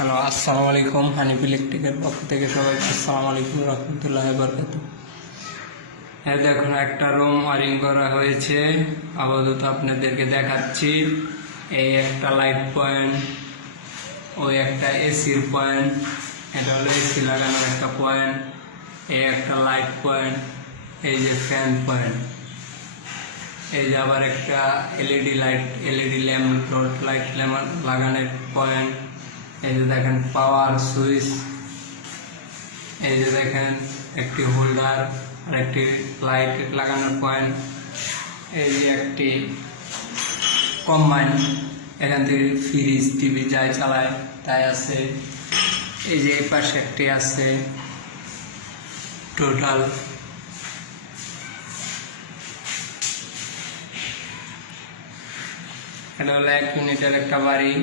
Hello, আসসালামু আলাইকুম। হানিফ ইলেকট্রিকের পক্ষ থেকে সবাইকে আসসালামু আলাইকুম রহমতুল্লাহি বারাকাতুহু। হ্যাঁ, দেখুন একটা রুম ওয়ারিং করা হয়েছে, আপাতত আপনাদেরকে দেখাচ্ছি। এই একটা লাইট পয়েন্ট, ওই একটা এসির পয়েন্ট, এটা হলো এসি লাগানোর একটা পয়েন্ট, এই একটা লাইট পয়েন্ট, এই যে ফ্যান পয়েন্ট, এই যে আবার একটা এলইডি ল্যাম্প লাইট লাগানোর পয়েন্ট, এই যে দেখেন পাওয়ার সুইচ, এই যে দেখেন একটি হোল্ডার আর একটি লাইট লাগানোর পয়েন্ট, এই যে একটি কম্বাইন, এখান থেকে ফ্রিজ টিভি যাই চালায় তাই আছে, এই যে এই পাশে একটি আছে টোটাল। এটা হলো 1 ইউনিটের একটা বাড়ি।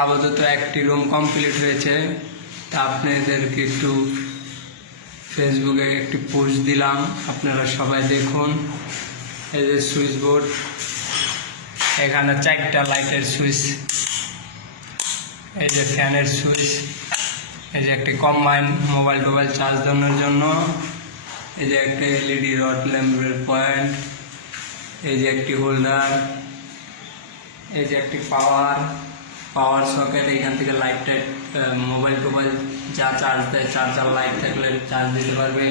আপাতত একটি রুম কমপ্লিট হয়েছে, তা আপনাদেরকে একটু ফেসবুকে একটি পোস্ট দিলাম, আপনারা সবাই দেখুন। এই যে সুইচ বোর্ড, এখানে 4টা লাইটের সুইচ, এই যে ফ্যানের সুইচ, এই যে একটি কম্বাইন মোবাইল চার্জ দেওয়ার জন্য, এই যে একটা এলইডি রড ল্যাম্পের পয়েন্ট, এই যে একটি হোল্ডার, এই যে একটি পাওয়ার সকেট, এখান থেকে লাইট মোবাইল যা চার্জ দেয়, চার্জার লাইট থাকলে চার্জ দিতে পারবে।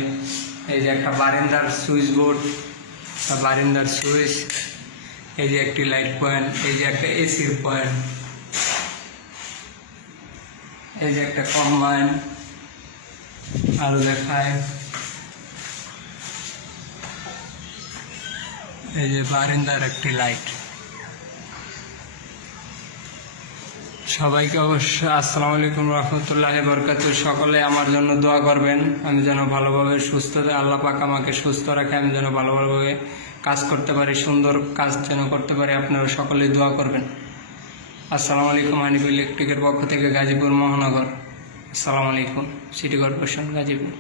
এই যে একটা বারান্দার সুইচ বোর্ড, বারান্দার সুইচ, এই যে একটি লাইট পয়েন্ট, এই যে একটা এসির পয়েন্ট, এই যে একটা কম্বাইন, আরো দেখায় এই যে বারান্দার একটি লাইট। সবাইকে অবশ্যই আসসালামু আলাইকুম রহমতুল্লাহি বারাকাতুহু। সকলে আমার জন্য দোয়া করবেন, আমি যেন ভালোভাবে আল্লাহ পাক আমাকে সুস্থ রাখে, আমি যেন ভালোভাবে কাজ করতে পারি, সুন্দর কাজ যেন করতে পারি। আপনারা সকলেই দোয়া করবেন। আসসালামু আলাইকুম। হানিফ ইলেকট্রিকের পক্ষ থেকে গাজীপুর মহানগর। আসসালামু আলাইকুম। City corporation Gazipur.